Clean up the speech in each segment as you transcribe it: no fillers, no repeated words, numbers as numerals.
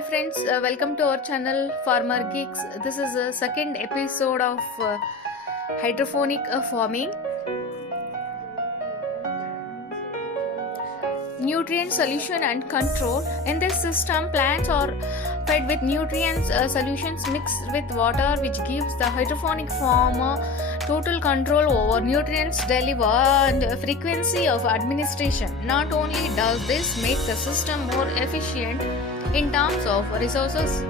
Hi friends, welcome to our channel Farmer Geeks. This is the second episode of hydroponic farming. Nutrient solution and control. In this system, plants are fed with nutrient solutions mixed with water, which gives the hydroponic farmer total control over nutrients delivered and frequency of administration. Not only does this make the system more efficient in terms of resources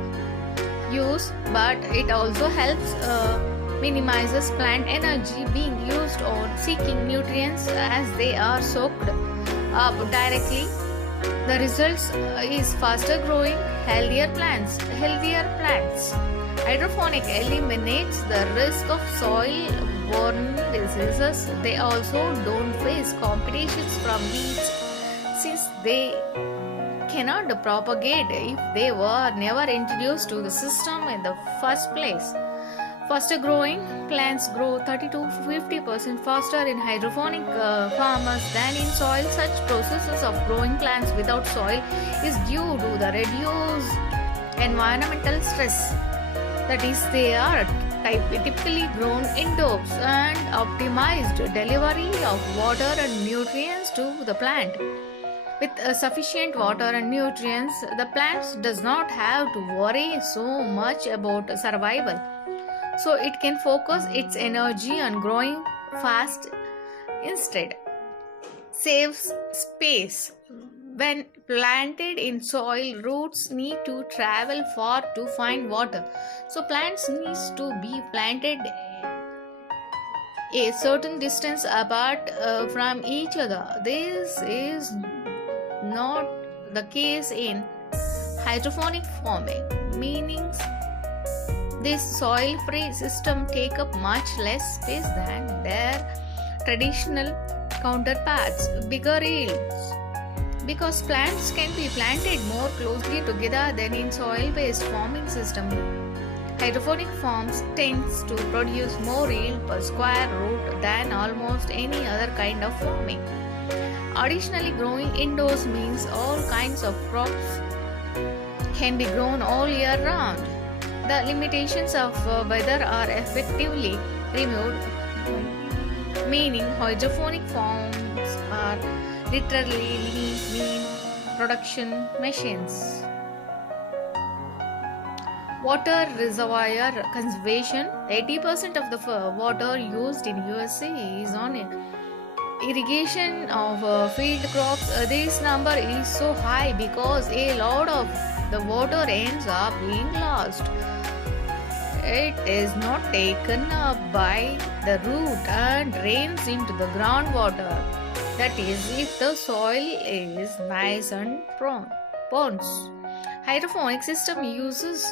use, but it also helps minimizes plant energy being used on seeking nutrients as they are soaked up directly. The results is faster growing, healthier plants. Hydroponic eliminates the risk of soil-borne diseases. They also don't face competitions from weeds since they cannot propagate if they were never introduced to the system in the first place. Faster growing plants grow 30 to 50% faster in hydroponic farmers than in soil. Such processes of growing plants without soil is due to the reduced environmental stress. That is, they are typically grown indoors and optimized delivery of water and nutrients to the plant. With sufficient water and nutrients, the plant does not have to worry so much about survival. So it can focus its energy on growing fast instead. Saves space. When planted in soil, roots need to travel far to find water. So plants need to be planted a certain distance apart from each other. This is not the case in hydroponic farming, meaning this soil-free system take up much less space than their traditional counterparts. Bigger yields. Because plants can be planted more closely together than in soil-based farming system, hydroponic farms tends to produce more yield per square root than almost any other kind of farming. Additionally, growing indoors means all kinds of crops can be grown all year round. The limitations of weather are effectively removed, meaning hydroponic farms are literally lean production machines. Water reservoir conservation. 80% of the water used in USA is on irrigation of field crops. This number is so high because a lot of the water ends up being lost. It is not taken up by the root and drains into the groundwater. That is, if the soil is nice and ponds. Hydroponic system uses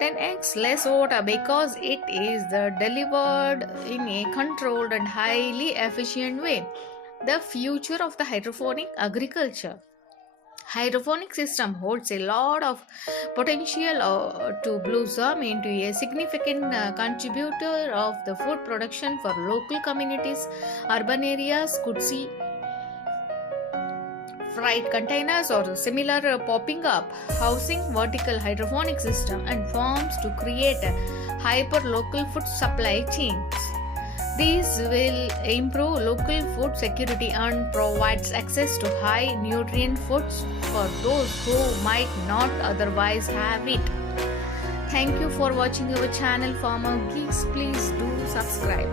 10x less water because it is delivered in a controlled and highly efficient way. The future of the hydroponic agriculture. Hydroponic system holds a lot of potential to blossom into a significant contributor of the food production for local communities. Urban areas could see freight containers or similar popping up, housing vertical hydroponic system and farms to create hyper-local food supply chains. These will improve local food security and provides access to high nutrient foods for those who might not otherwise have it. Thank you for watching our channel Farmer Geeks. Please do subscribe.